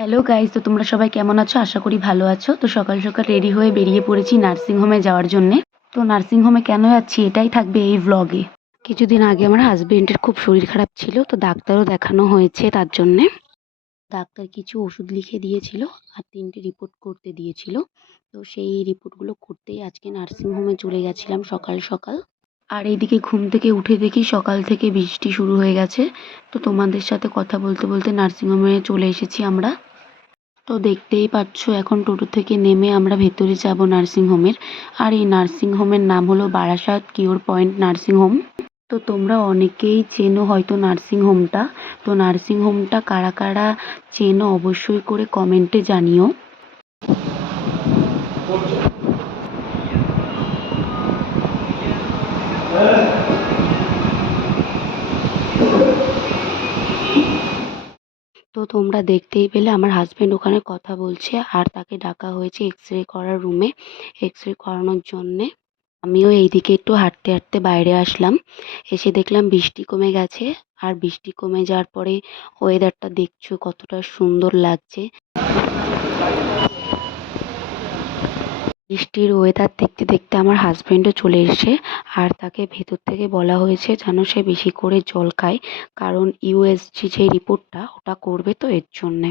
Hello guys তো তোমরা সবাই কেমন আছো? আশা করি ভালো আছো। তো সকাল সকাল রেডি হয়ে বেরিয়ে পড়েছি নার্সিংহোমে যাওয়ার জন্যে। তো নার্সিংহোমে কেন যাচ্ছি? এটাই থাকবে এই ভ্লগে কিছুদিন আগে আমার হাজবেন্ডের খুব শরীর খারাপ ছিল, তো ডাক্তারও দেখানো হয়েছে তার জন্যে। ডাক্তার কিছু ওষুধ লিখে দিয়েছিল আর তিনটে রিপোর্ট করতে দিয়েছিল। তো সেই রিপোর্টগুলো করতেই আজকে নার্সিংহোমে চলে গেছিলাম সকাল সকাল। আর এইদিকে ঘুম থেকে উঠে দেখি সকাল থেকে বৃষ্টি শুরু হয়ে গেছে। তো তোমাদের সাথে কথা বলতে বলতে নার্সিংহোমে চলে এসেছি আমরা। তো দেখতেই পাচ্ছ, এখন টোটো থেকে নেমে আমরা ভেতরে যাব নার্সিংহোমের। আর এই নার্সিংহোমের নাম হলো বারাসাত কিওর পয়েন্ট নার্সিংহোম। তো তোমরা অনেকেই চেনো হয়তো নার্সিংহোমটা। তো নার্সিংহোমটা কারা কারা চেনো অবশ্যই করে কমেন্টে জানিও। তো তোমরা দেখতেই পেলে আমার হাজব্যান্ড ওখানে কথা বলছে আর তাকে ডাকা হয়েছে এক্স রে করার রুমে এক্স রে করানোর জন্যে আমিও এইদিকে একটু হাঁটতে হাঁটতে বাইরে আসলাম। এসে দেখলাম বৃষ্টি কমে গেছে আর বৃষ্টি কমে যাওয়ার পরে ওয়েদারটা দেখছ কতটা সুন্দর লাগছে। বৃষ্টির ওয়েদার দেখতে দেখতে আমার হাজবেন্ডও চলে এসে আর তাকে ভেতর থেকে বলা হয়েছে যেন সে বেশি করে জল খায়, কারণ ইউএসজি যে রিপোর্টটা ওটা করবে তো এর জন্যে।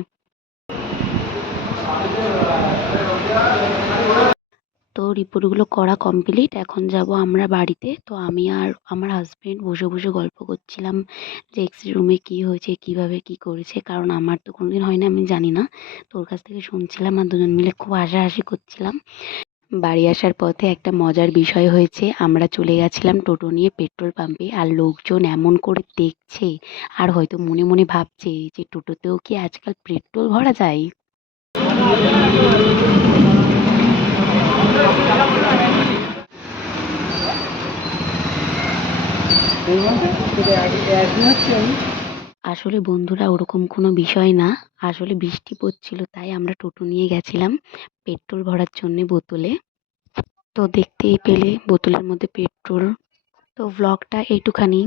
তো রিপোর্টগুলো করা কমপ্লিট এখন যাব আমরা বাড়িতে। তো আমি আর আমার হাজবেন্ড বসে বসে গল্প করছিলাম যে এক্স রুমে কী হয়েছে, কীভাবে কী করেছে, কারণ আমার তো কোনোদিন হয় না আমি জানি না। তোর কাছ থেকে শুনছিলাম আর দুজন মিলে খুব হাসাহাসি করছিলাম। বাড়ি আসার পথে একটা মজার বিষয় হয়েছে। আমরা চলে গেছিলাম টোটো নিয়ে পেট্রোল পাম্পে আর লোকজন এমন করে দেখছে আর হয়তো মনে মনে ভাবছে যে টোটোতেও কি আজকাল পেট্রোল ভরা যায়? আসলে বন্ধুরা ওরকম কোনো বিষয় না। আসলে বৃষ্টি পড়ছিল, তাই আমরা টোটো নিয়ে গেছিলাম পেট্রোল ভরার জন্যে বোতলে। তো দেখতেই পেলে বোতলের মধ্যে পেট্রোল। তো ব্লগটা এইটুখানি।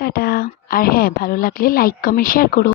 টাটা। আর হ্যাঁ ভালো লাগলে লাইক কমেন্ট শেয়ার করো।